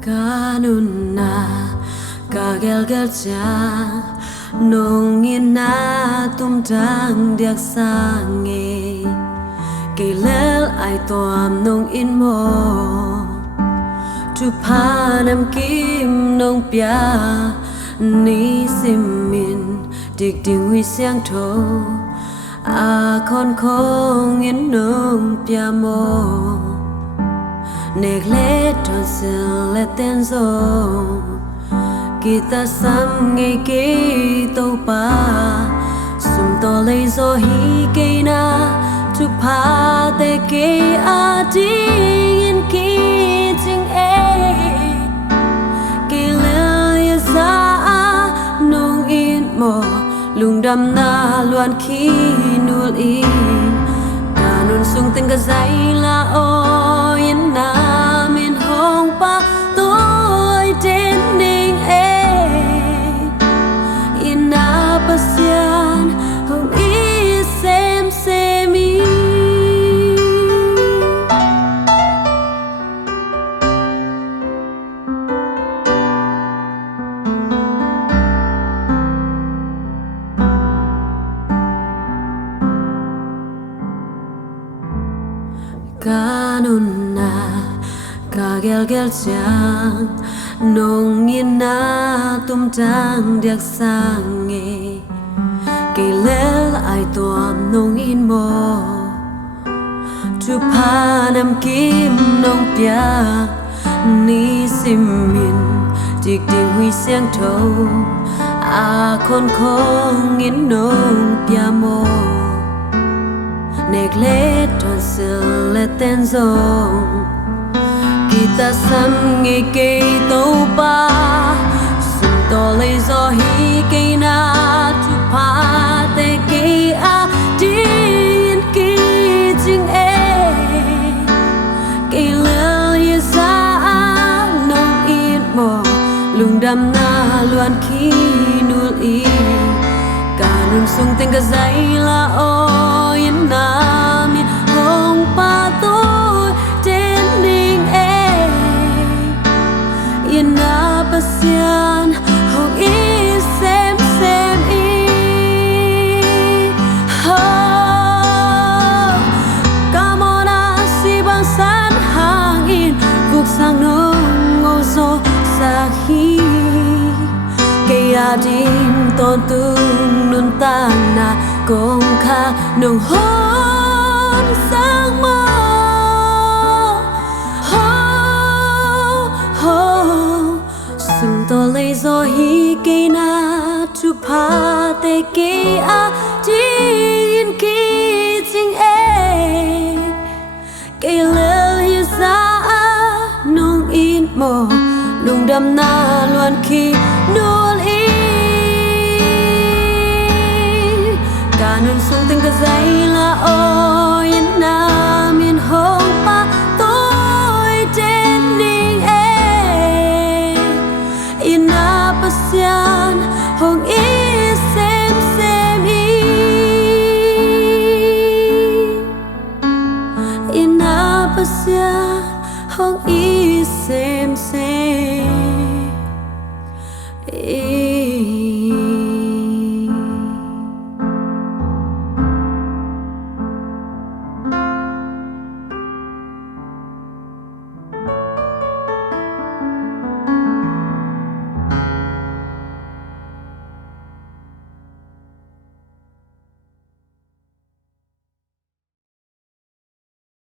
Kanuna kagel cha nong ina tum tang diak sange kelel aituam nong in mo tu panam kim nong pia ni simin dik ding wi siang tho a con khong in nong pia mo negle tonsil letenzo kita sam ngay ke to pa sum to lei zo hi ke na tu pa te ke a ding in ki jing e ke le ya sa nong in mo lung dam na luan khi nul i kanun sung ting ka zai la o yin na min hong pa tôi đến ninh e ina pasian hong i xem i kanuna kagel chang nong ina tum tang diak sange kelel aituam nong in mo tu panam kim nong pia ni simin dik ding hui siang tho a con khong in nong pia mo negle tonsil letenzong kita sam ngay ke to pa sum to lei zo hi ke na tu pa te ke a din ki jing e ke le ye za nong in mo lung dam na luan khi nul i kanun sung ting ka zai la o yin na mi hong pa tôi đến ninh e ina pasian hong i xem i ho kamona si bang san hang in vuk sang nong ngô zo sa hi ke adim ton tung nun ta na kong kha nong hon sang mo sum to lei zo hi ke na tu pa te ke a din ki jing e ke le ya za nong in mo lung dam na luan khi nul i kanun sung ting ka zai la o yin na min hong pa tôi đến ninh e ina pasian hong i xem i ina pasian hong i xem i